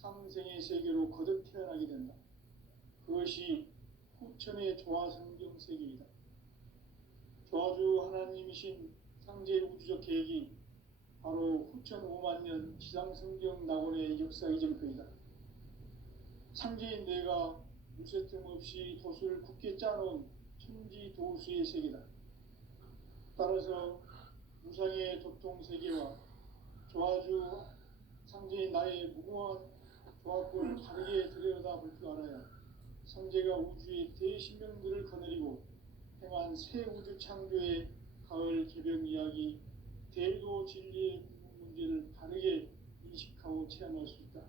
상생의 세계로 거듭 태어나게 된다. 그것이 후천의 조화성경 세계이다. 조화주 하나님이신 상제의 우주적 계획이 바로 후천 5만 년 지상성경 낙원의 역사 이전표이다. 상제인 내가 무쇠 틈 없이 도수를 굳게 짜놓은 천지도수의 세계다. 따라서 무상의 도통 세계와 조화주 상제인 나의 무궁한 조화권을 다르게 들여다볼 줄 알아야 상제가 우주의 대신명들을 거느리고 행한 새 우주 창조의 가을 개벽 이야기, 대도 진리의 문제를 다르게 인식하고 체험할 수 있다.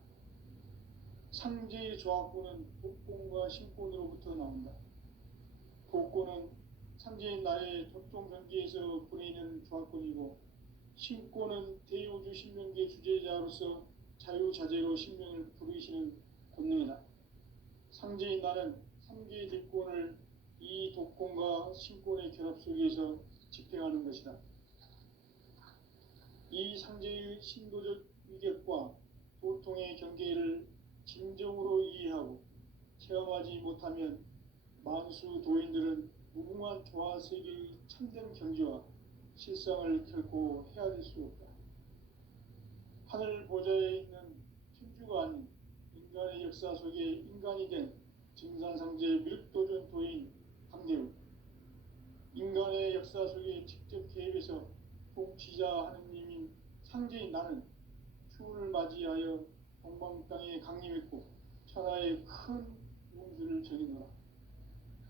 상제의 조화권은 독권과 신권으로부터 나온다. 독권은 상제인 나의 도통 경계에서 보내는 조화권이고, 신권은 대우주 신명계 주제자로서 자유자재로 신명을 부르시는 권능이다. 상제인 나는 3개의 대권을 이 독권과 신권의 결합 속에서 집행하는 것이다. 이 상제의 신도적 위격과 도통의 경계를 진정으로 이해하고 체험하지 못하면 만수 도인들은 무궁한 조화 세계의 참된 경지와 실상을 결코 헤아릴 수 없다. 하늘 보좌에 있는 천주가 아닌 인간의 역사 속에 인간이 된 증산상제 밀도전 도인 강대우, 인간의 역사 속에 직접 개입해서 통치자 하느님인 상제인 나는 추운을 맞이하여 동방 땅에 강림했고 천하의 큰 운수를 정해놓아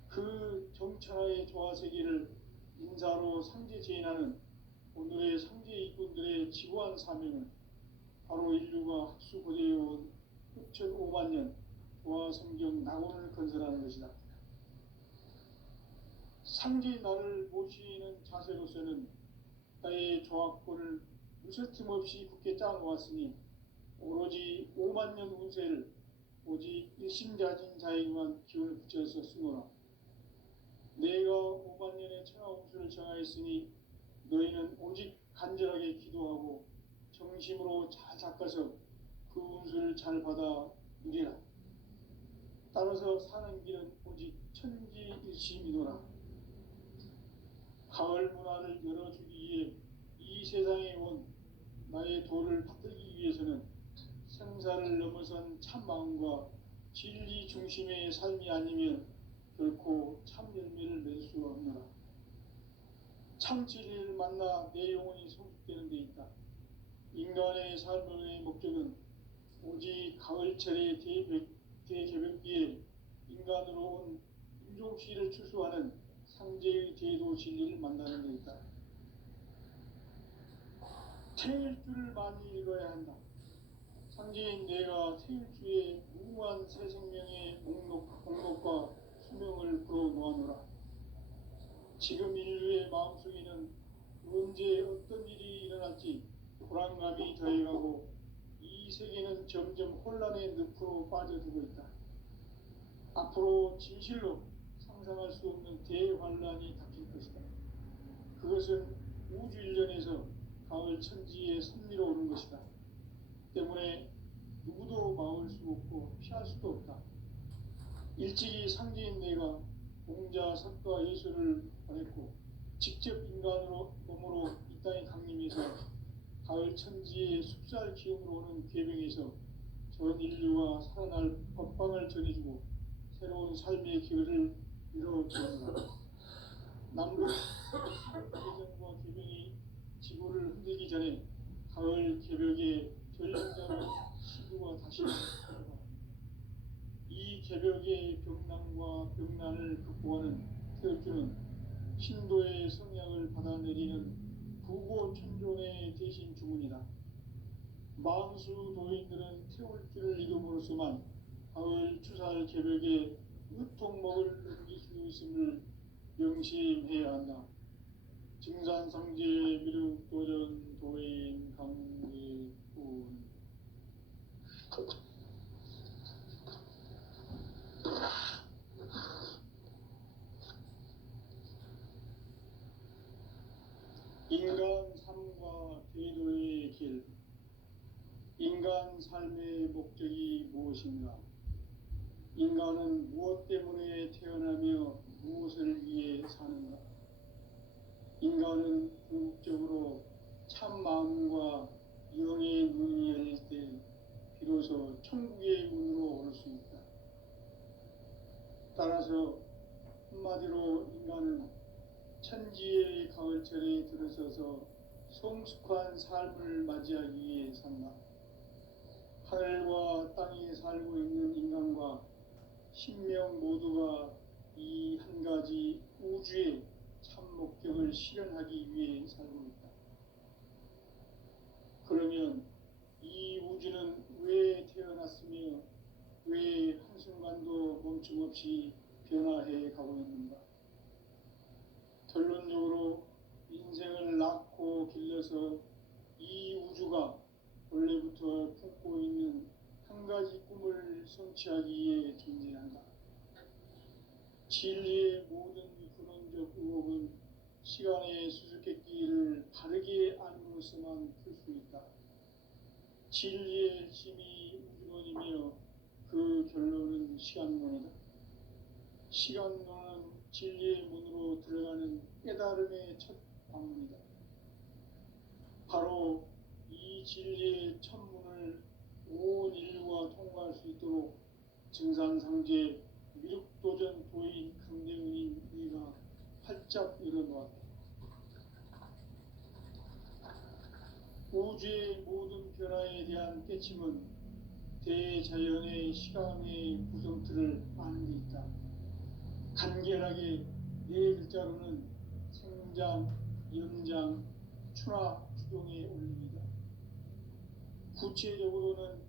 그 정천하의 조화세계를 인사로 상제 제인하는 오늘의 상제 일꾼들의 지구한 사명은 바로 인류가 학수고대해온 후천 5만 년 조화성경 낙원을 건설하는 것이다. 상제인 나를 모시는 자세로서는 나의 조화권을 무쇠틈 없이 굳게 짜놓았으니 오로지 5만 년 운세를 오직 일심자진 자에게만 기운을 붙여서 쓰노라. 내가 5만 년의 천하 운수를 정하였으니 너희는 오직 간절하게 기도하고 정심으로 잘 닦아서 그 운수를 잘 받아 누리라. 따라서 사는 길은 오직 천지일심이노라. 가을 문화를 열어주기 위해 이 세상에 온 나의 도를 받들기 위해서는 생사를 넘어선 참마음과 진리 중심의 삶이 아니면 결코 참 열매를 맺을 수가 없노라. 참 진리를 만나 내 영혼이 성숙되는 데 있다. 인간의 삶의 목적은 오직 가을철의 대개벽기에 인간으로 온 인종시를 추수하는 상제의 대도 진리를 만나는 데 있다. 태일주를 많이 읽어야 한다. 상제인 내가 태일주의 무궁한 새 생명의 목록과 수명을 풀어놓아노라. 지금 인류의 마음속에는 언제 어떤 일이 일어날지 불안감이 더해가고 이 세계는 점점 혼란의 늪으로 빠져들고 있다. 앞으로 진실로 상상할 수 없는 대환란이 닥칠 것이다. 그것은 우주 일련에서 가을 천지에 선미로 오는 것이다. 때문에 누구도 막을 수 없고 피할 수도 없다. 일찍이 상제인 내가 공자, 석가, 예수를 보냈고 직접 인간으로 몸으로 이 땅에 강림해서 가을 천지의 숲살 기운으로 오는 궤병에서 전 인류가 살아날 법방을 전해주고 새로운 삶의 기회를 이뤄주었다. 남극 예정과 궤병이 지구를 흔들기 전에 가을 개벽의 전령자로 시구가 다시 일어나 이 개벽의 병난과 병난을 극복하는 태울주는 신도의 성약을 받아내리는 부고천존의 대신 주문이다. 만수 도인들은 태울주를 읽음으로써만 가을 추살 개벽의 으통목을 넘길 수 있음을 명심해야 한다. 증산상제 미륵도전 도인 강대군 인간 삶과 대도의 길. 인간 삶의 목적이 무엇인가? 인간은 무엇 때문에 태어나며 무엇을 위해 사는가? 인간은 궁극적으로 참 마음과 영의 문이 열릴 때 비로소 천국의 문으로 올 수 있다. 따라서 한마디로 인간은 천지의 가을철에 들어서서 성숙한 삶을 맞이하기 위해 산다. 하늘과 땅에 살고 있는 인간과 신명 모두가 이 한 가지 우주의 참 목적을 실현하기 위해 살고 있다. 그러면 이 우주는 왜 태어났으며 왜 한순간도 멈춤없이 변화해 가고 있는가? 결론적으로 인생을 낳고 길러서 이 우주가 원래부터 품고 있는 한 가지 꿈을 성취하기 위해 존재한다. 진리의 모든 근원적 의혹은 시간의 수수께끼를 바르게 알므로서만 풀 수 있다. 진리의 핵심이 우주론이며 그 결론은 시간론이다. 시간론은 진리의 문으로 들어가는 깨달음의 첫 방문이다. 바로 이 진리의 첫 문을 온 인류가 통과할 수 있도록 증산상제 미륵도전 도인 강대훈인 네가 활짝 열어놓았다. 우주의 모든 변화에 대한 깨침은 대자연의 시간의 구성틀을 아는 데 있다. 간결하게 네 글자로는 생장, 연장, 추나 추동의 원리이다. 구체적으로는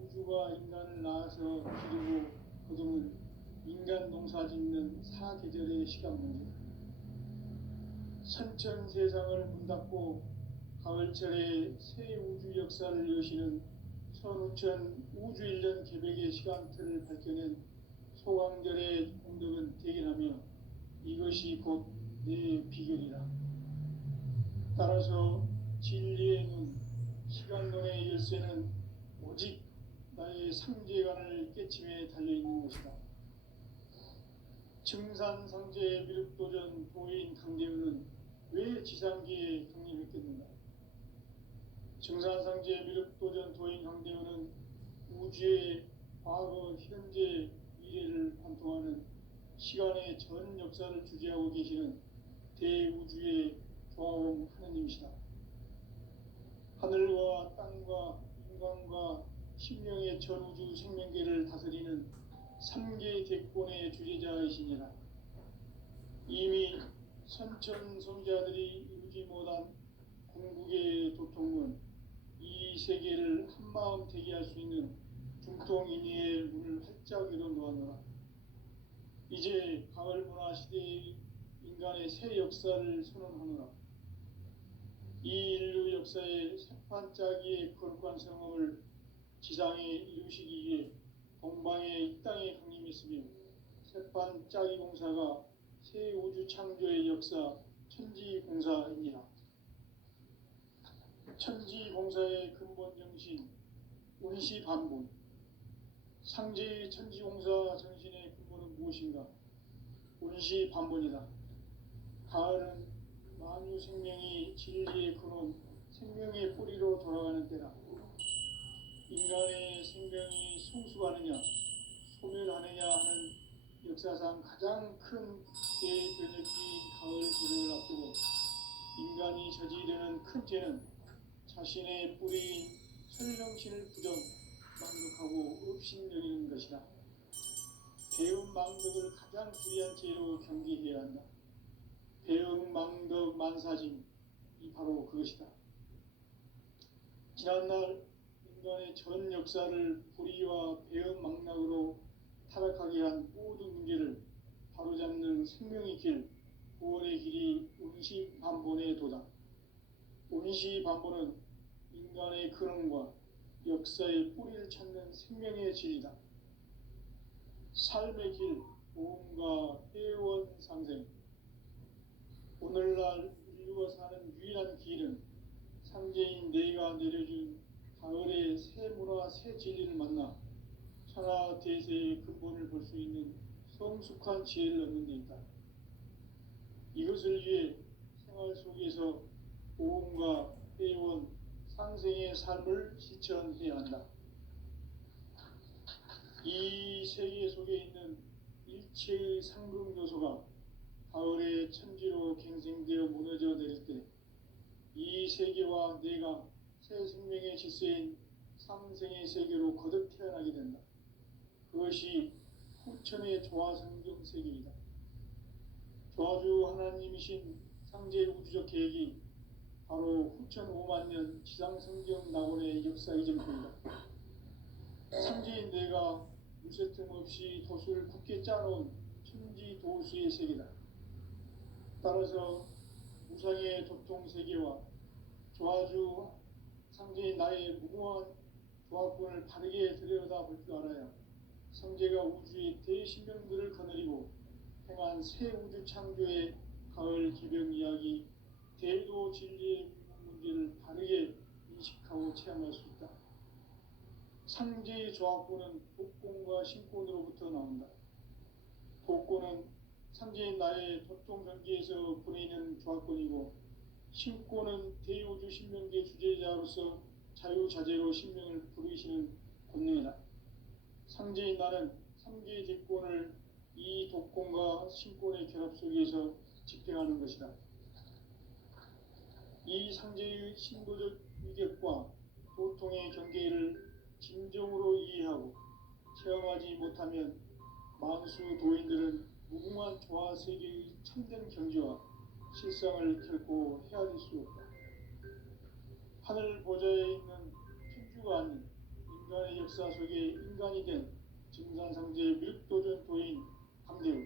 우주가 인간을 낳아서 기르고 거두는 인간 농사 짓는 사계절의 시간 문제다. 선천 세상을 문 닫고 가을철에 새 우주 역사를 여시는 선우천 우주 1년 계백의 시간틀을 밝혀낸 소강절의 공덕은 대견하며 이것이 곧 내 비결이라. 따라서 진리의 눈, 시간론의 열쇠는 오직 나의 상제관을 깨침에 달려있는 것이다. 증산상제 미륵도전 도인 강대훈은 왜 지상기에 강림했겠는가? 증산상제 미륵도전 도인 강대훈은 우주의 과거, 현재, 미래를 관통하는 시간의 전 역사를 주재하고 계시는 대우주의 조화원 하느님이시다. 하늘과 땅과 인간과 심령의 전우주 생명계를 다스리는 3개 대권의 주재자이시니라. 이미 선천성자들이 이루지 못한 궁극의 도통은 이 세계를 한마음 되게 할 수 있는 중통인의의 문을 활짝 열어놓았노라. 이제 가을 문화 시대의 인간의 새 역사를 선언하노라. 이 인류 역사의 새판짜기의 거룩한 성험을 지상에 이루시기 위해 동방의 이 땅에 강림했으며 새판짜기 공사가 새 우주 창조의 역사 천지공사입니다. 천지공사의 근본 정신 운시반본. 상제의 천지공사 정신의 근본은 무엇인가? 운시반본이다. 가을은 만유 생명이 진리의 근원, 생명의 뿌리로 돌아가는 때다. 인간의 생명이 성숙하느냐, 소멸하느냐 하는 역사상 가장 큰 대변혁기인 가을節을 앞두고 인간이 저지르는 큰 죄는 자신의 뿌리인 설명신을 부정, 망덕하고 업신여기는 것이다. 배움 망덕을 가장 불의한 죄로 경계해야 한다. 배움 망덕 만사짐, 이 바로 그것이다. 지난날 인간의 전 역사를 불의와 배움 망락으로 타락하게 한 모든 문제를 바로잡는 생명의 길, 구원의 길이 운시반본의 도다. 운시반본은 인간의 근원과 역사의 뿌리를 찾는 생명의 질이다. 삶의 길, 보험과 회원 상생. 오늘날 인류가 사는 유일한 길은 상제인 내가 내려준 가을에 새 문화 새 진리를 만나 천하 대세의 근본을 볼 수 있는 성숙한 지혜를 얻는 데 있다. 이것을 위해 생활 속에서 보험과 회원, 상생의 삶을 실천해야 한다. 이 세계 속에 있는 일체의 상극 요소가 가을의 천지로 갱생되어 무너져 내릴 때 이 세계와 내가 새 생명의 질서인 상생의 세계로 거듭 태어나게 된다. 그것이 후천의 조화성경 세계이다. 조화주 하나님이신 상제 우주적 계획이 바로 후천 5만 년 지상성경 낙원의 역사 이전표이다. 상제인 내가 무쇠틈 없이 도수를 굳게 짜놓은 천지 도수의 세계다. 따라서 무상의 도통 세계와 조화주 상제인 나의 무궁한 조합권을 바르게 들여다볼 줄 알아야 성제가 우주의 대신명들을 거느리고 행한 새 우주 창조의 가을 기병 이야기, 대도 진리의 문제를 바르게 인식하고 체험할 수 있다. 상제의 조합권은 독권과 신권으로부터 나온다. 독권은 상제인 나의 도통전기에서 보내는 조합권이고, 신권은 대우주 신명계 주제자로서 자유자재로 신명을 부르시는 권능이다. 상제인 나는 3개의 대권을 이 독권과 신권의 결합 속에서 집행하는 것이다. 이 상제의 신도적 위격과 도통의 경계를 진정으로 이해하고 체험하지 못하면 만수 도인들은 무궁한 조화 세계의 참된 경지와 실상을 결코 헤아릴 수 없다. 하늘 보좌에 있는 천주가 아닌 인간의 역사 속에 인간이 된 증산상제 밀도전 도인 강대우,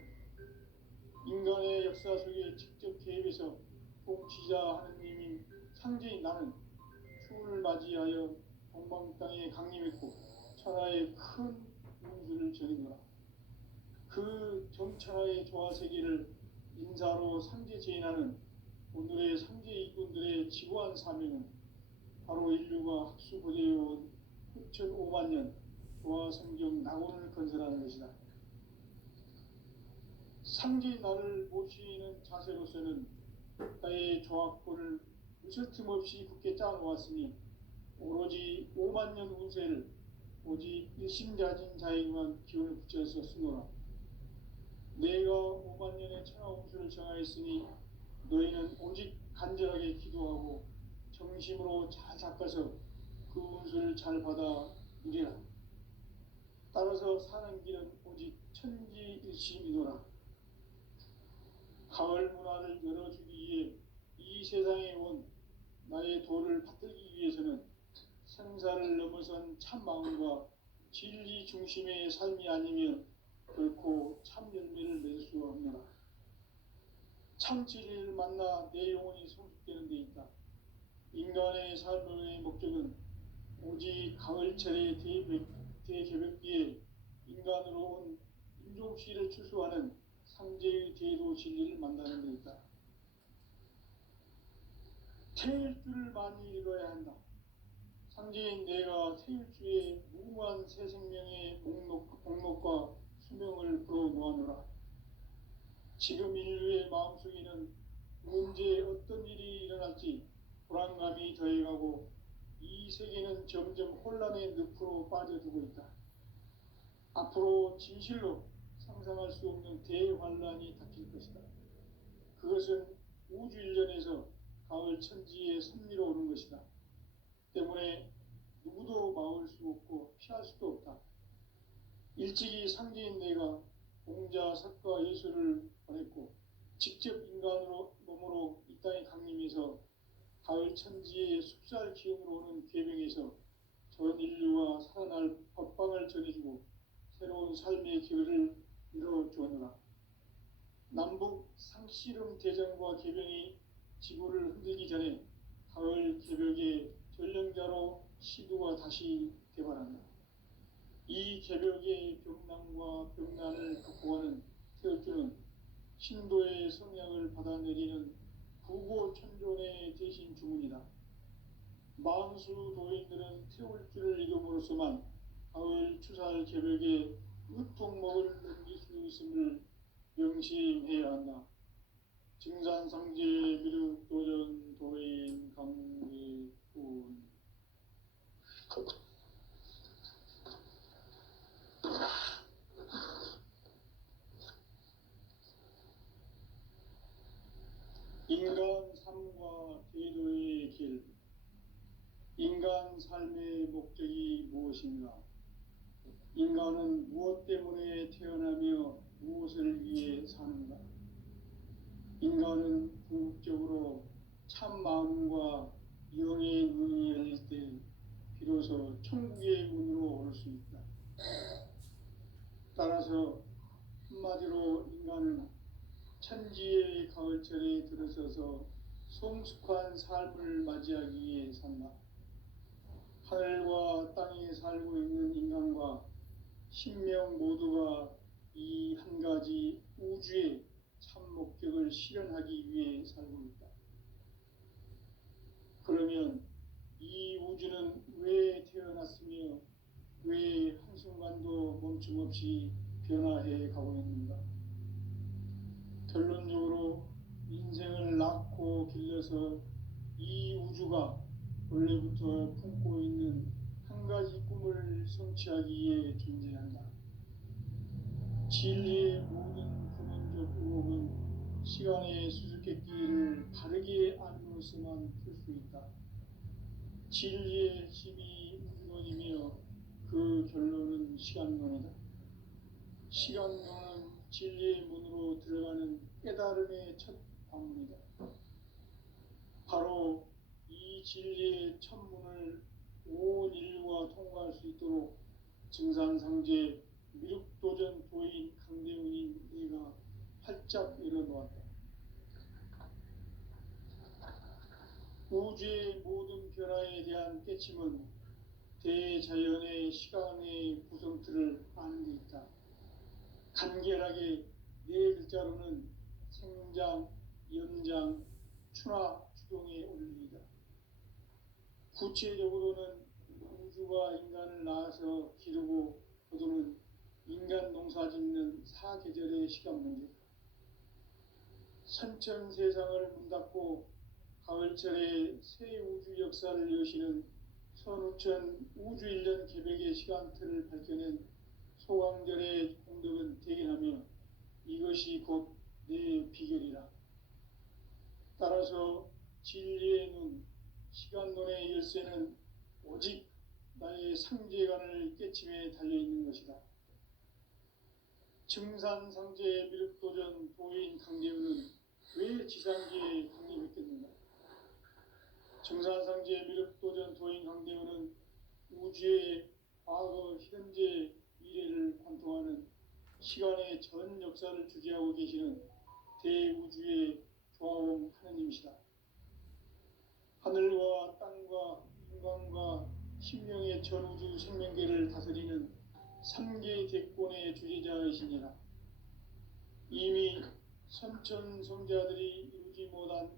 인간의 역사 속에 직접 개입해서 통치자 하느님인 상제인 나는 추운을 맞이하여 동방 땅에 강림했고 천하의 큰 운수를 전이노라. 그 정천하의 조화세계를 인사로 상제 제인하는 오늘의 상제 이꾼들의 지고한 사명은 바로 인류가 학수고대해온 후천 5만 년 조화성경 낙원을 건설하는 것이다. 상제인 나를 모시는 자세로서는 나의 조합권을 무설틈 없이 굳게 짜놓았으니 오로지 5만 년 운세를 오직 일심자진 자에게만 기운을 붙여서 쓰노라. 내가 5만 년의 천하 운수를 정하였으니 너희는 오직 간절하게 기도하고 정심으로 잘 닦아서 그 운수를 잘 받아 누리라. 따라서 사는 길은 오직 천지일심이노라. 가을 문화를 열어주기 위해 이 세상에 온 나의 도를 받들기 위해서는 생사를 넘어선 참 마음과 진리 중심의 삶이 아니면 결코 참 열매를 맺을 수 없노라. 참 진리를 만나 내 영혼이 성숙되는 데 있다. 인간의 삶의 목적은 오직 가을철의 대개벽기에 인간으로 온 인종시를 추수하는 상제의 대도 진리를 만나는 데 있다. 태일주를 많이 읽어야 한다. 상제인 내가 태일주의 무궁한 새 생명의 목록과 수명을 불어놓아노라. 지금 인류의 마음속에는 언제 어떤 일이 일어날지 불안감이 더해가고 이 세계는 점점 혼란의 늪으로 빠져들고 있다. 앞으로 진실로 상상할 수 없는 대환란이 닥칠 것이다. 그것은 우주 일련에서 가을 천지의 섭리로 오는 것이다. 때문에 누구도 막을 수 없고 피할 수도 없다. 일찍이 상제인 내가 공자, 석가, 예수를 보냈고 직접 인간으로 몸으로 이 땅에 강림해서 가을 천지의 숲살 기운으로 오는 계명에서 전 인류가 살아날 법방을 전해주고 새로운 삶의 기회를 이뤄주었노라. 남북 상씨름 대전과 계병이 지구를 흔들기 전에 가을 개벽의 전령자로 시도가 다시 개발한다. 이 개벽의 병난과 병난을 극복하는 태어주는 신도의 성향을 받아내리는 부고천존의 대신 주문이다. 만수 도인들은 태울 줄을 이름으로서만 가을 추살 개벽에 으통목을 넘길 수 있음을 명심해야 한다. 증산상제 미륵도전 도인 강계군. 인간 삶과 제도의 길. 인간 삶의 목적이 무엇인가? 인간은 무엇 때문에 태어나며 무엇을 위해 사는가? 인간은 궁극적으로 참 마음과 영의 문이 열릴 때 비로소 천국의 문으로 올 수 있다. 따라서 한마디로 인간은 천지의 가을철에 들어서서 성숙한 삶을 맞이하기 위해 산다. 하늘과 땅에 살고 있는 인간과 신명 모두가 이 한 가지 우주의 참 목적을 실현하기 위해 살고 있다. 그러면 이 우주는 왜 태어났으며 왜 한순간도 멈춤 없이 변화해 가고 있는가? 결론적으로 인생을 낳고 길러서 이 우주가 원래부터 품고 있는 한 가지 꿈을 성취하기 위해 존재한다. 진리의 모든 근원적 의혹은 시간의 수수께끼를 바르게 알므로서만 풀 수 있다. 진리의 핵심이 우주론이며 그 결론은 시간론이다. 시간론은 진리의 문으로 들어가는 깨달음의 첫 관문이다. 바로 이 진리의 첫 문을 온 인류가 통과할 수 있도록 증산상제 미륵도전 도인 강대훈인 내가 활짝 열어놓았다. 우주의 모든 변화에 대한 깨침은 대자연의 시간의 구성틀을 아는 데 있다. 간결하게 네 글자로는 생장, 연장, 추나 추동의 원리이다. 구체적으로는 우주가 인간을 낳아서 기르고 거두는 인간 농사 짓는 사계절의 시간 문제. 선천 세상을 문 닫고 가을철에 새 우주 역사를 여시는 선우천 우주 1년 개벽의 시간틀을 밝혀낸 소강절의 공덕은 대견하며 이것이 곧 내 비결이라. 따라서 진리의 눈, 시간론의 열쇠는 오직 나의 상제관을 깨침에 달려있는 것이다. 증산상제 미륵도전 도인 강대훈은 왜 지상기에 강림했겠는가? 증산상제 미륵도전 도인 강대훈은 우주의 과거, 현재, 미래를 관통하는 시간의 전 역사를 주재하고 계시는 대우주의 조화원 하느님이시다. 하늘과 땅과 인간과 신명의 전우주 생명계를 다스리는 3개 대권의 주재자이시니라. 이미 선천성자들이 이루지 못한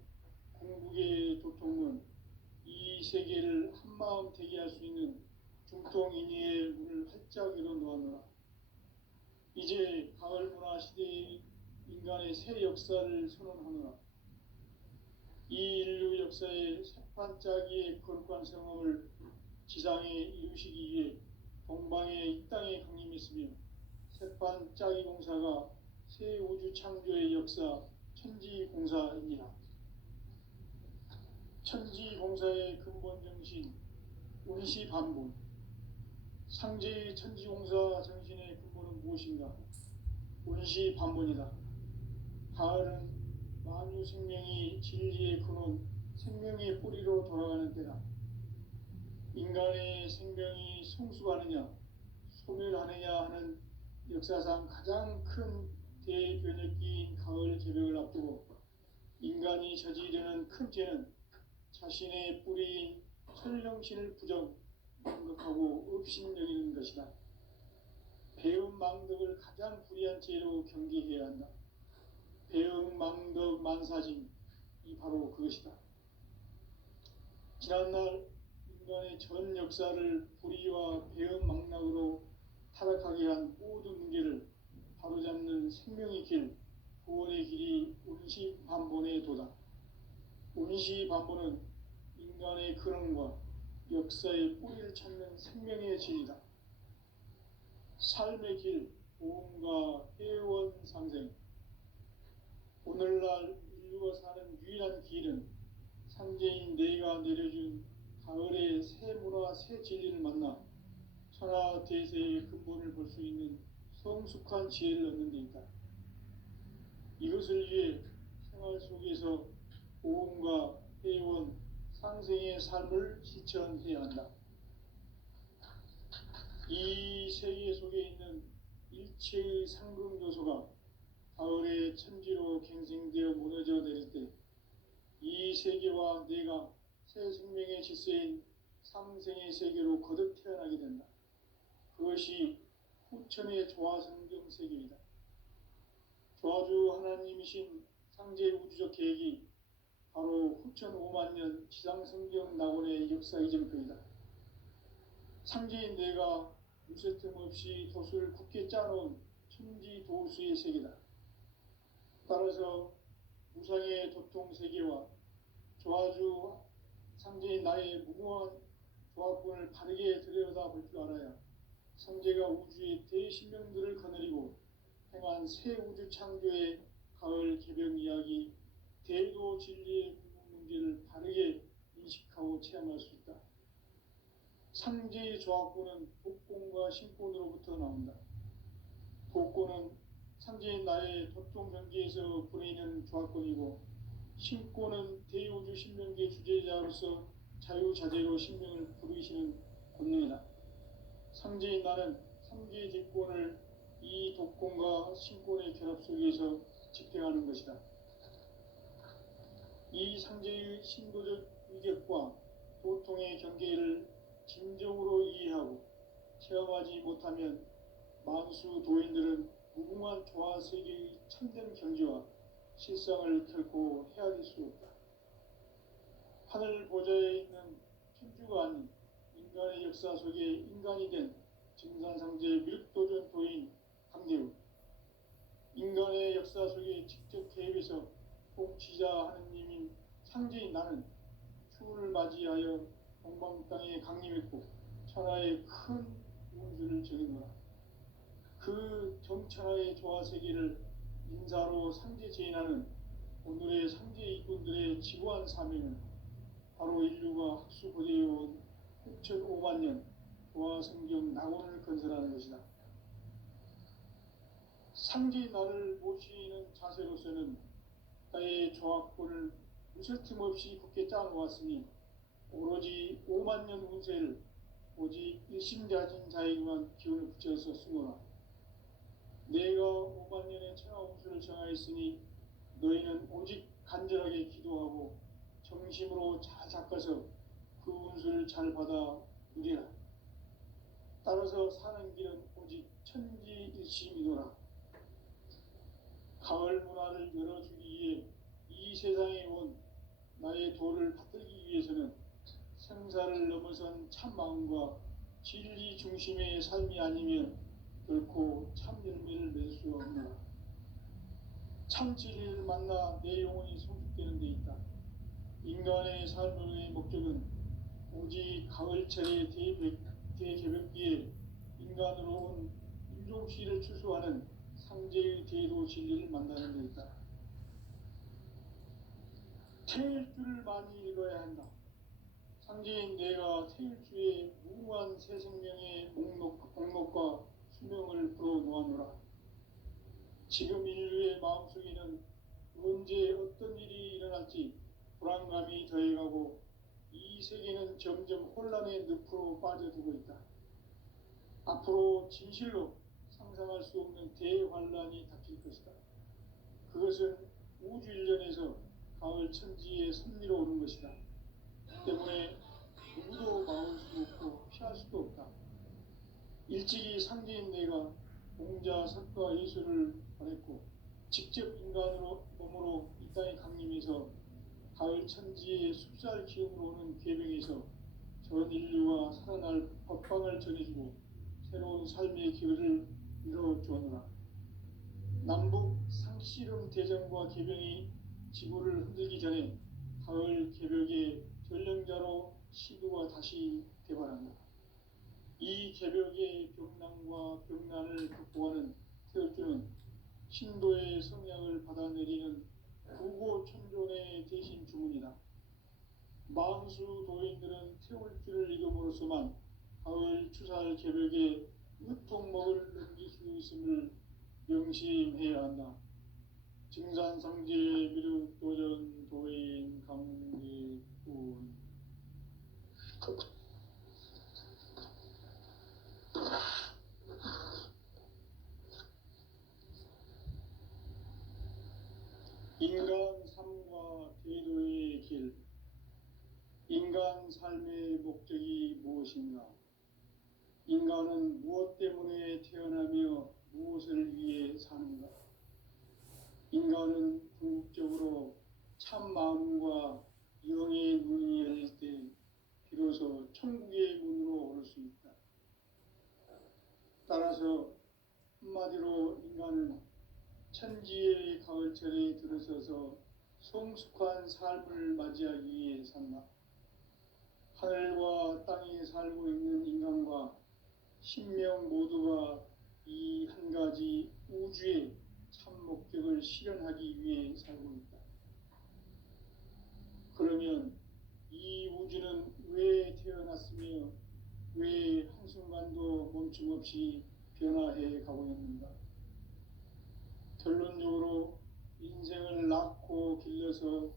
궁극의 도통은 이 세계를 한마음 되게 할 수 있는 중통인의의 문을 활짝 열어놓았노라. 이제 가을 문화 시대의 인간의 새 역사를 선언하노라. 이 인류 역사의 새판짜기의 거룩한 성험을 지상에 이루시기 위해 동방의 이 땅에 강림했으며 새판짜기 공사가 새 우주 창조의 역사 천지공사입니다. 천지공사의 근본 정신 운시반본. 상제의 천지공사 정신의 근본은 무엇인가? 운시반본이다. 가을은 만유 생명이 진리의 근원, 생명의 뿌리로 돌아가는 때다. 인간의 생명이 성숙하느냐, 소멸하느냐 하는 역사상 가장 큰 대변혁기인 가을 개벽을 앞두고 인간이 저지르는 큰 죄는 자신의 뿌리인 천령신을 부정하고 업신여기는 것이다. 배움 망덕을 가장 불의한 죄로 경계해야 한다. 배움 망덕 만사짐, 이 바로 그것이다. 지난날 인간의 전 역사를 불의와 배은망락으로 타락하게 한 모든 문제를 바로잡는 생명의 길, 구원의 길이 운시반본에 도다. 운시반본은 인간의 근원과 역사의 뿌리를 찾는 생명의 진리다. 삶의 길, 보험과 회원 상생. 오늘날 인류가 사는 유일한 길은 상제인 내가 내려준 가을의 새 문화 새 진리를 만나 천하 대세의 근본을 볼 수 있는 성숙한 지혜를 얻는 데 있다. 이것을 위해 생활 속에서 보험과 회원 상생의 삶을 실천해야 한다. 이 세계 속에 있는 일체의 상극 요소가 가을의 천지로 갱생되어 무너져 내릴 때 이 세계와 내가 새 생명의 질서인 상생의 세계로 거듭 태어나게 된다. 그것이 후천의 조화성경 세계이다. 조화주 하나님이신 상제 우주적 계획이 바로 후천 5만 년 지상성경 낙원의 역사 이전표이다. 상제인 내가 무쇠틈 없이 도수를 굳게 짜놓은 천지 도수의 세계다. 따라서 무상의 도통 세계와 조화주 상제인 나의 무궁한 조합권을 바르게 들여다볼 줄 알아야 상제가 우주의 대신명들을 거느리고 행한 새 우주 창조의 가을 개벽 이야기, 대도 진리의 문제를 바르게 인식하고 체험할 수 있다. 상제의 조합권은 독권과 신권으로부터 나온다. 독권은 상제인 나의 도통 경계에서 부리는 조합권이고, 신권은 대우주 신명계 주제자로서 자유자재로 신명을 부르시는 권능이다. 상제인 나는 상계의 직권을 이 독권과 신권의 결합 속에서 집행하는 것이다. 이 상제의 신도적 위격과 도통의 경계를 진정으로 이해하고 체험하지 못하면 만수 도인들은 무궁한 조화 세계의 참된 경지와 실상을 결코 헤아릴 수 없다. 하늘 보좌에 있는 천주가 아닌 인간의 역사 속에 인간이 된 증산상제 밀도전 도인 강대우, 인간의 역사 속에 직접 개입해서 통치자 하느님인 상제인 나는 추운을 맞이하여 동방 땅에 강림했고 천하의 큰 운수를 정해놓으라. 그 정천하의 조화세계를 인사로 상제 제인하는 오늘의 상제 일꾼들의 지구한 사명은 바로 인류가 학수고대해온 6,5만 년 조화성경 낙원을 건설하는 것이다. 상제인 나를 모시는 자세로서는 나의 조합권을 무쇠틈 없이 굳게 짜놓았으니 오로지 5만 년 운세를 오직 일심자진 자에게만 기운을 붙여서 쓰노라. 내가 5만 년의 천하 운수를 정하였으니 너희는 오직 간절하게 기도하고 정심으로 잘 닦아서 그 운수를 잘 받아 누리라. 따라서 사는 길은 오직 천지일심이노라. 가을 문화를 열어주기 위해 이 세상에 온 나의 도를 받들기 위해서는 생사를 넘어선 참 마음과 진리 중심의 삶이 아니면 결코 참 열매를 맺을 수 없노라. 참 진리를 만나 내 영혼이 성숙되는 데 있다. 인간의 삶의 목적은 오직 가을철의 대개벽기에 인간으로 온 인종시를 추수하는 상제의 대도 진리를 만나는 데 있다. 태일주를 많이 읽어야 한다. 상제인 내가 태일주의 무궁한 새 생명의 목록과 수명을 불어놓아노라. 지금 인류의 마음속에는 언제 어떤 일이 일어날지 불안감이 더해가고 이 세계는 점점 혼란의 늪으로 빠져들고 있다. 앞으로 진실로 상상할 수 없는 대환란이 닥칠 것이다. 그것은 우주 일련에서 가을 천지의 섭리로 오는 것이다. 때문에 누구도 막을 수 없고 피할 수도 없다. 일찍이 상제인 내가 공자, 석가, 예수를 보냈고 직접 인간으로 몸으로 이 땅에 강림해서 가을 천지의 숲살 기운으로 오는 계명에서 저 전 인류가 살아날 법방을 전해주고 새로운 삶의 기회를 열어주었노라. 남북 상씨름 대전과 개병이 지구를 흔들기 전에 가을 개벽의 전령자로 시도가 다시 개발한다. 이 개벽의 병난과 병난을 극복하는 태극기는 신도의 성향을 받아내리는 구고천존의 대신 주문이다. 망수 도인들은 태울줄을 이름으로서만 가을 추살 개벽에 으통먹을 넘길 수 있음을 명심해야 한다. 증산상제 미륵 도전 도인 강대군. 인간 삶과 대도의 길. 인간 삶의 목적이 무엇인가? 인간은 무엇 때문에 태어나며 무엇을 위해 사는가? 인간은 궁극적으로 참 마음과 영의 문이 열릴 때 비로소 천국의 문으로 오를 수 있다. 따라서 한마디로 인간은 천지의 가을철에 들어서서 성숙한 삶을 맞이하기 위해 산다. 하늘과 땅에 살고 있는 인간과 신명 모두가 이 한 가지 우주의 참 목적을 실현하기 위해 살고 있다. 그러면 이 우주는 왜 태어났으며 왜 한순간도 멈춤없이 변화해 가고 있는가? 결론적으로 인생을 낳고 길러서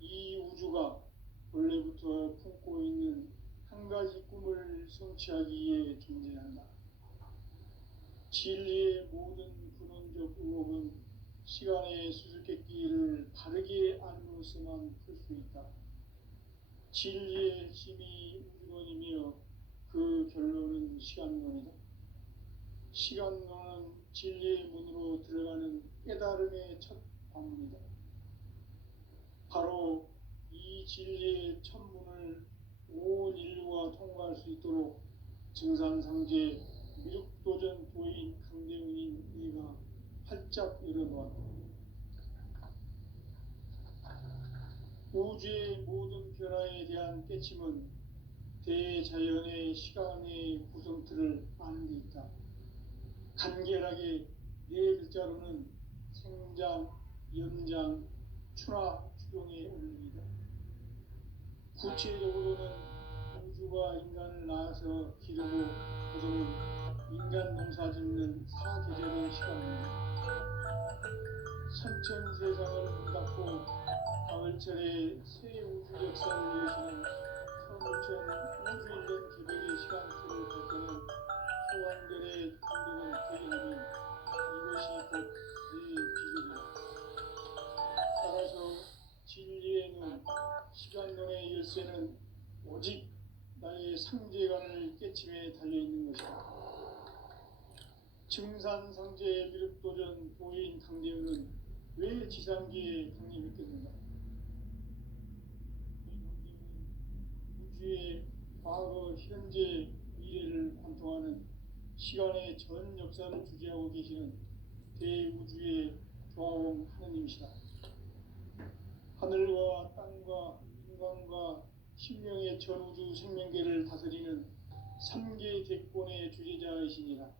이 우주가 원래부터 품고 있는 한 가지 꿈을 성취하기 위해 존재한다. 진리의 모든 근원적 의혹은 시간의 수수께끼를 바르게 알므로서만 풀 수 있다. 진리의 핵심이 우주론이며 그 결론은 시간론이다. 시간론은 진리의 문으로 들어가는 깨달음의 첫 관문이다. 바로 이 진리의 첫 문을 온 인류가 통과할 수 있도록 증산상제 미륵도전 도인 강대훈인 네가 활짝 열어놓았다. 우주의 모든 변화에 대한 깨침은 대자연의 시간의 구성틀을 아는 데 있다. 간결하게 네 글자로는 생장, 연장, 추나 추동의 원리이다. 구체적으로는 우주가 인간을 낳아서 기르고 거두는 인간 농사 짓는 사계절의 시간입니다. 선천 세상을 문닫고 가을철에 새 우주 역사를 여시는 서울천 우주일년 기백의 시간틀을 볼 때는 소환별의 감독은 대견하면 이것이 곧 내 비결이다. 따라서 진리의 눈, 시간론의 열쇠는 오직 나의 상제관을 깨침에 달려있는 것이다. 증산상제 미륵도전 도인 강대훈은 왜 지상계에 강림했겠는가? 우주의 과거, 현재, 미래를 관통하는 시간의 전 역사를 주재하고 계시는 대우주의 조화원 하느님이시다. 하늘과 땅과 인간과 신명의 전우주 생명계를 다스리는 3계 대권의 주재자이시니라.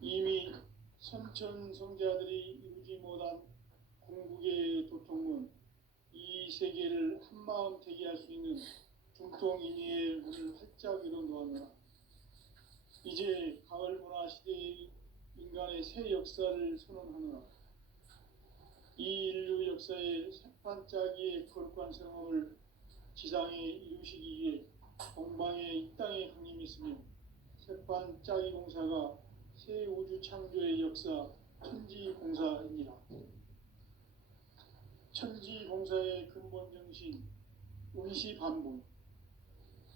이미 선천성자들이 이루지 못한 궁극의 도통문, 이 세계를 한마음 되게 할 수 있는 중통인의의 문을 활짝 열어놓았노라. 이제 가을 문화 시대의 인간의 새 역사를 선언하노라. 이 인류 역사의 새판짜기의 거룩한 성험을 지상에 이루시기 위해 동방의 이 땅에 강림했으며 새판짜기 공사가 새 우주 창조의 역사 천지공사이니라. 천지공사의 근본 정신 운시반본.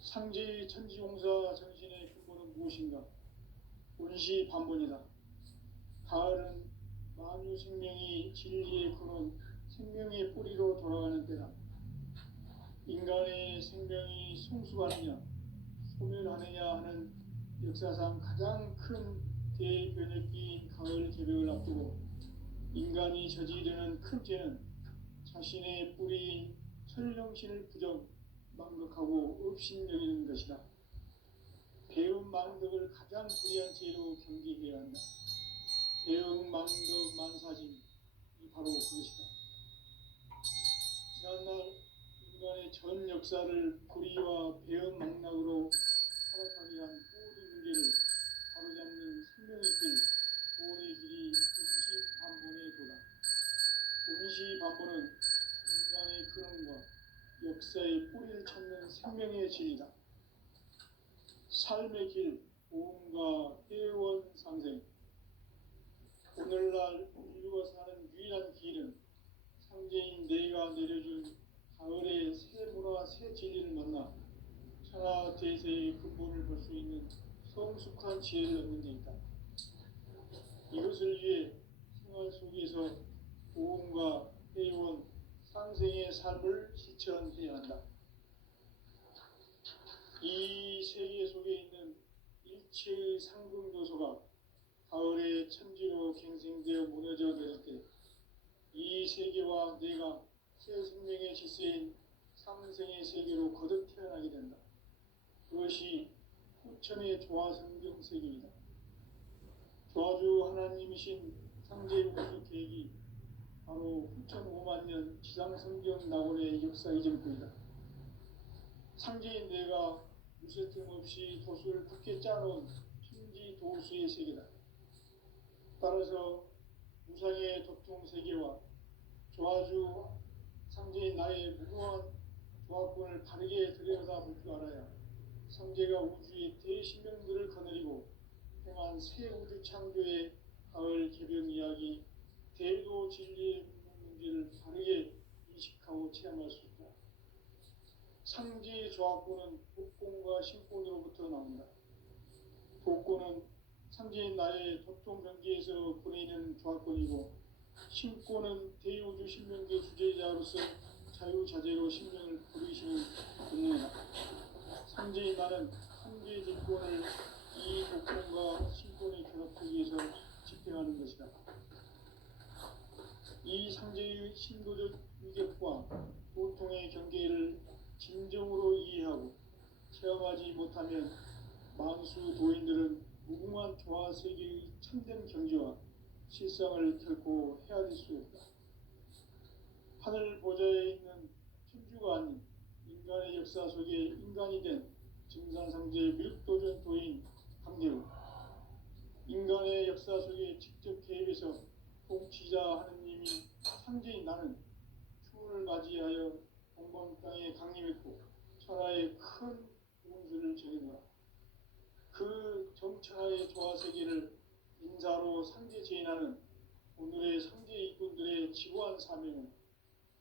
상제의 천지공사 정신의 근본은 무엇인가? 운시반본이다. 가을은 만유 생명이 진리의 근원, 생명의 뿌리로 돌아가는 때다. 인간의 생명이 성숙하느냐 소멸하느냐 하는 역사상 가장 큰 대변혁기인 가을 개벽을 앞두고 인간이 저지르는 큰 죄는 자신의 뿌리인 설령신을 망각하고 업신여기는 것이다. 배움 망덕을 가장 불의한 죄로 경계해야 한다. 배움 망덕 만사짐이 바로 그것이다. 지난날 인간의 전 역사를 불의와 배움 망락으로 타락하게 한 모든 문제를 바로잡는 생명의 길, 구원의 길이 운시반본의 도다. 운시반본은 인간의 근원과 역사의 뿌리를 찾는 생명의 진리다. 삶의 길, 보험과 회원 상생. 오늘날 인류가 사는 유일한 길은 상제인 내가 내려준 가을의 새 문화, 새 진리를 만나 천하 대세의 근본을 볼 수 있는 성숙한 지혜를 얻는 데 있다. 이것을 위해 생활 속에서 보험과 회원, 상생의 삶을 실천해야 한다. 이 세계 속에 있는 일체의 상금도서가 가을의 천지로 갱생되어 무너져 내릴 때 이 세계와 내가 새 생명의 질서인 상생의 세계로 거듭 태어나게 된다. 그것이 후천의 조화성경 세계이다. 조화주 하나님이신 상제우주 계획이 바로 후천 5만 년 지상성경 낙원의 역사 이전부이다. 상제인 내가 무쇠틈 없이 도수를 굳게 짜놓은 천지 도수의 세계다. 따라서 무상의 도통 세계와 조화주 상제인 나의 무궁한 조합권을 바르게 들여다볼 줄 알아야 상제가 우주의 대신명들을 거느리고 행한 새 우주 창조의 가을 개변 이야기, 대도 진리의 문제를 바르게 인식하고 체험할 수 있다. 상제의 조합권은 복권과 신권으로부터 나온다. 복권은 상제인 나의 도통 경계에서 보내는 조합권이고, 신권은 대우주 신명계 주제자로서 자유자재로 신명을 부르시는 권능이다. 상제인 나는 상제의 직권을 이 복권과 신권의 결합 속에서 집행하는 것이다. 이 상제의 신도적 위격과 보통의 경계를 진정으로 이해하고 체험하지 못하면 만수 도인들은 무궁한 조화 세계의 참된 경지와 실상을 결코 헤아릴 수 없다. 하늘 보좌에 있는 천주가 아닌 인간의 역사 속에 인간이 된 증산상제 밀도전 도인 강대우, 인간의 역사 속에 직접 개입해서 통치자 하느님이 상제인 나는 추운을 맞이하여 동방 땅에 강림했고 천하의 큰 운수를 정해놓아 그 정천하의 조화세계를 인사로 상제 제인하는 오늘의 상제 일꾼들의 지구한 사명은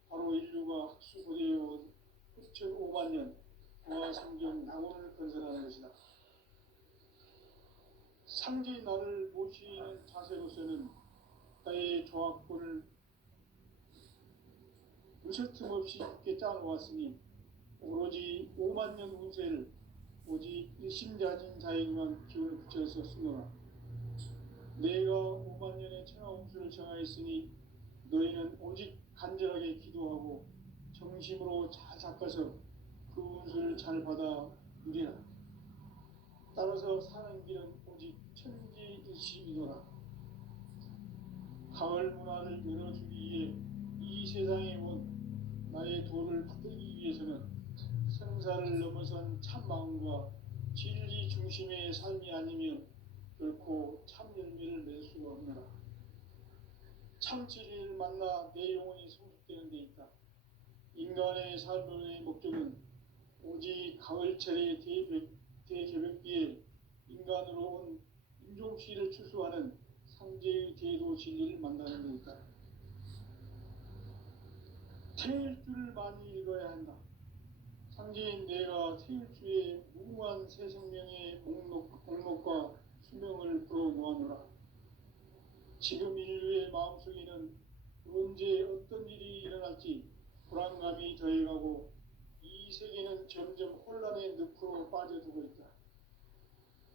바로 인류가 학수고대해온 후천 5만 년 조화성경 낙원을 건설하는 것이다. 상제인 나를 모시는 자세로서는 나의 조합권을 무쇠틈 없이 굳게 짜놓았으니 오로지 5만 년 운세를 오직 일심자진 자에게만 기운을 붙여서 쓰노라. 내가 5만 년의 천하 운수를 정하였으니 너희는 오직 간절하게 기도하고 정심으로 잘 닦아서 그 운수를 잘 받아 누리라. 따라서 사는 길은 오직 천지일심이노라. 가을 문화를 열어주기 위해 이 세상에 온 나의 도를 받들기 위해서는 생사를 넘어선 참 마음과 진리 중심의 삶이 아니면 결코 참 열매를 맺을 수가 없노라. 참 진리를 만나 내 영혼이 성숙되는 데 있다. 인간의 삶의 목적은 오직 가을철의 대개벽기에 인간으로 온 인종시를 추수하는 상제의 대도 진리를 만나는 데 있다. 태일주를 많이 읽어야 한다. 상제인 내가 태일주의 무궁한 새 생명의 목록과 수명을 불어모아노라. 지금 인류의 마음속에는 언제 어떤 일이 일어날지 불안감이 더해가고 이 세계는 점점 혼란의 늪으로 빠져들고 있다.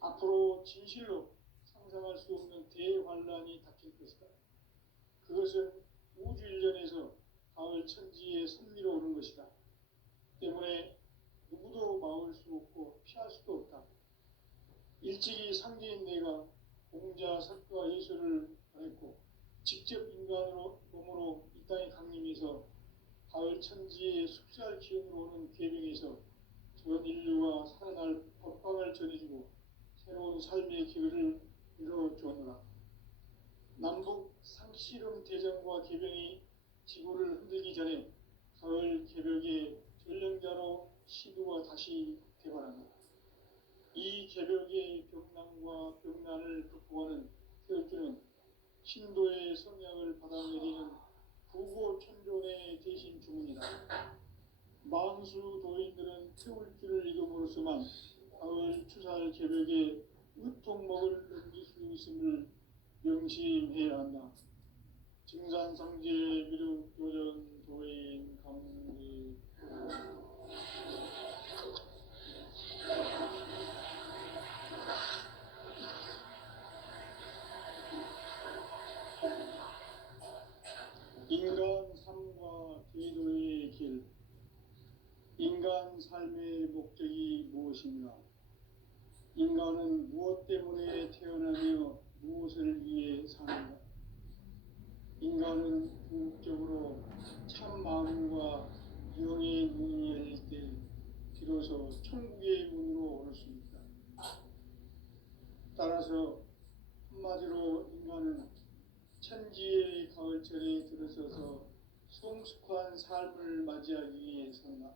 앞으로 진실로 상상할 수 없는 대환란이 닥칠 것이다. 그것은 우주 일련에서 가을 천지의 선미로 오는 것이다. 때문에 누구도 막을 수 없고 피할 수도 없다. 일찍이 상제인 내가 공자, 석가, 예수를 말했고 직접 인간으로 몸으로 이 땅에 강림해서 가을 천지의 숲살 기운으로 오는 계명에서 전 인류가 살아날 법방을 전해주고 새로운 삶의 기회를 이뤄주었노라. 남북 상씨름 대전과 계병이 지구를 흔들기 전에 가을 개벽의 전령자로 시두가 다시 개발한다. 이 개벽의 병난과 병난을 극복하는 태극기는 신도의 성향을 받아내리는 부고천존의 대신 주문이다. 망수 도인들은 태울 길을 잃음으로써만 가을 추살 개벽에 으통목을 넘길 수 있음을 명심해야 한다. 증산상제 미륵 도전 도인 강리 인간 삶과 계도의 길. 인간 삶의 목적이 무엇인가? 인간은 무엇 때문에 태어나며 무엇을 위해 사는가? 인간은 궁극적으로 참 마음과 영의 문이 열릴 때 비로소 천국의 문으로 오를 수 있다. 따라서 한마디로 인간은 천지의 가을철에 들어서서 성숙한 삶을 맞이하기 위해 산다.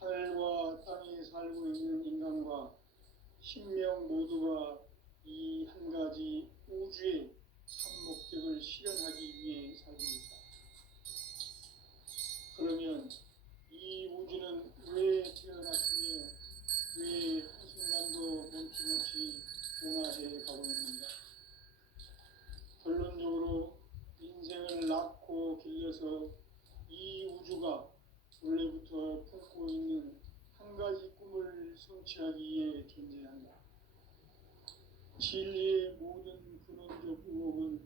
하늘과 땅에 살고 있는 인간과 신명 모두가 이 한 가지 우주의 참 목적을 실현하기 위해 살고 있다. 그러면 이 우주는 왜 태어났으며 왜 한순간도 멈춤없이 변화해 가고 있는가? 결론적으로 인생을 낳고 길러서 이 우주가 원래부터 품고 있는 한 가지 꿈을 성취하기 위해 존재한다. 진리의 모든 근원적 의혹은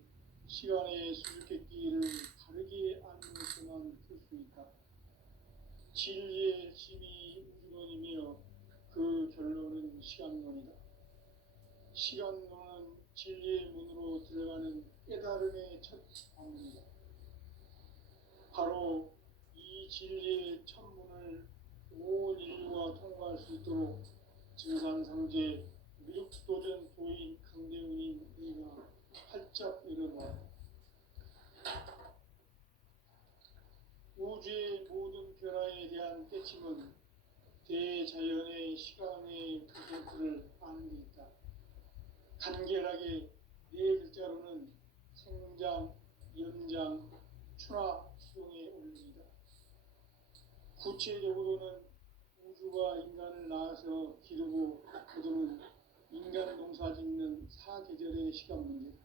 시간의 수수께끼를 바르게 알면서만 풀 수 있다. 진리의 핵심이 우주론이며 그 결론은 시간론이다. 시간론은 진리의 문으로 들어가는 깨달음의 첫 방문이다. 바로 이 진리의 천문을 온 인류가 통과할 수 있도록 증산상제 미륵도전 도인 강대훈인 이가 활짝 일어나다. 우주의 모든 변화에 대한 깨침은 대자연의 시간의 퍼센트를 아는 데 있다. 간결하게 네 글자로는 생장, 연장, 추나 추동의 원리이다. 구체적으로는 우주가 인간을 낳아서 기르고 거두는 인간 농사 짓는 사계절의 시간 문제다.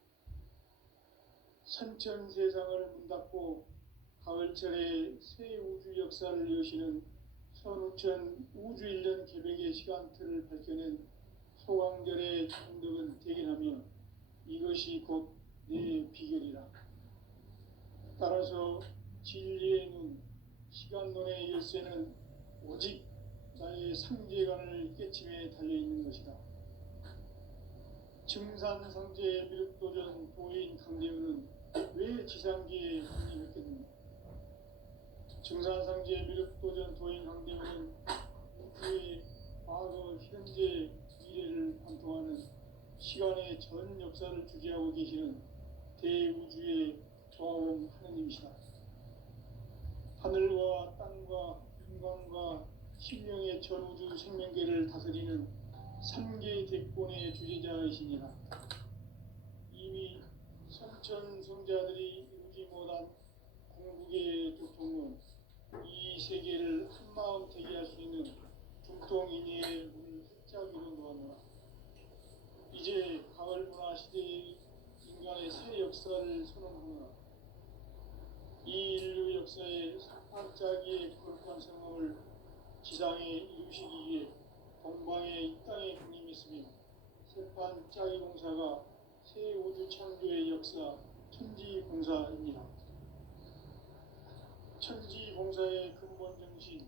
선천 세상을 문닫고 가을철에 새 우주 역사를 여시는 선우천 우주일년 개벽의 시간틀을 밝혀낸 소강절의 정덕은 대견하며 이것이 곧 내 비결이라. 따라서 진리의 눈, 시간론의 열쇠는 오직 나의 상제관을 깨침에 달려있는 것이다. 증산상제 미륵도전 도인 강대훈은 왜 지상계에 확립했겠는가? 증산상제 미륵도전 도인 강대훈은 우주의 과거, 현재, 미래를 관통하는 시간의 전 역사를 주재하고 계시는 대우주의 조화원 하느님이시다. 하늘과 땅과 인간과 신령의 전우주 생명계를 다스리는 3개 대권의 주제자이시니라. 이미 선천성자들이 이루지 못한 궁극의 도통은 이 세계를 한마음 되게 할 수 있는 중통인의의 문을 활짝 열어놓았노라. 이제 가을 문화 시대의 인간의 새 역사를 선언하노라. 이 인류 역사의 반짝이의 거룩한 성함을 지상에 이루시기 위해 동방의 이 땅에 군림했으며 세판 짜기 봉사가 새 우주 창조의 역사 천지 봉사입니다. 천지 봉사의 근본 정신